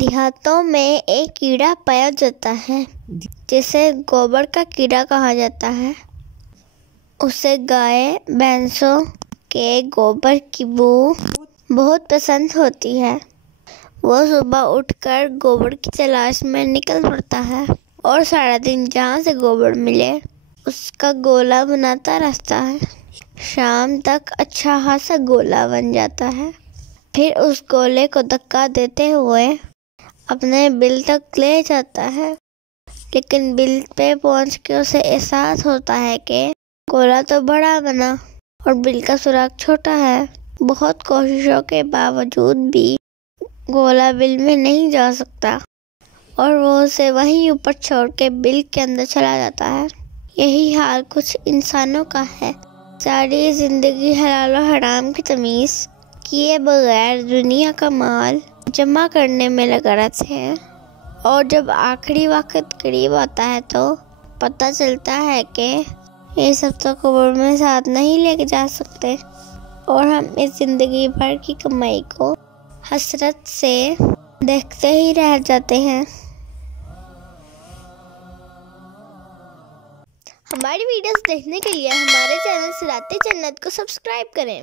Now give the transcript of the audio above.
دیہاتوں میں ایک کیڑا پایا جاتا ہے جسے گوبر کا کیڑا کہا جاتا ہے۔ اسے گائے بھینسوں کے گوبر کی بو بہت پسند ہوتی ہے۔ وہ صبح اٹھ کر گوبر کی تلاش میں نکل پڑتا ہے اور سارا دن جہاں سے گوبر ملے اس کا گولا بناتا رہتا ہے۔ شام تک اچھا خاصا گولا بن جاتا ہے۔ پھر اس گولے کو دھکا دیتے ہوئے اپنے بل تک لے جاتا ہے، لیکن بل پہ پہنچ کے اسے احساس ہوتا ہے کہ گولا تو بڑا بنا اور بل کا سوراخ چھوٹا ہے۔ بہت کوششوں کے باوجود بھی گولا بل میں نہیں جا سکتا اور وہ اسے وہیں اوپر چھوڑ کے بل کے اندر چلا جاتا ہے۔ یہی حال کچھ انسانوں کا ہے۔ ساری زندگی حلال و حرام کی تمیز کیے بغیر دنیا کا مال جمع کرنے میں لگا رہتے ہیں، اور جب آخری وقت قریب آتا ہے تو پتہ چلتا ہے کہ یہ سب تو قبر میں ساتھ نہیں لے کے جا سکتے، اور ہم اس زندگی بھر کی کمائی کو حسرت سے دیکھتے ہی رہ جاتے ہیں۔ ہماری ویڈیوز دیکھنے کے لیے ہمارے چینل صراط جنت کو سبسکرائب کریں۔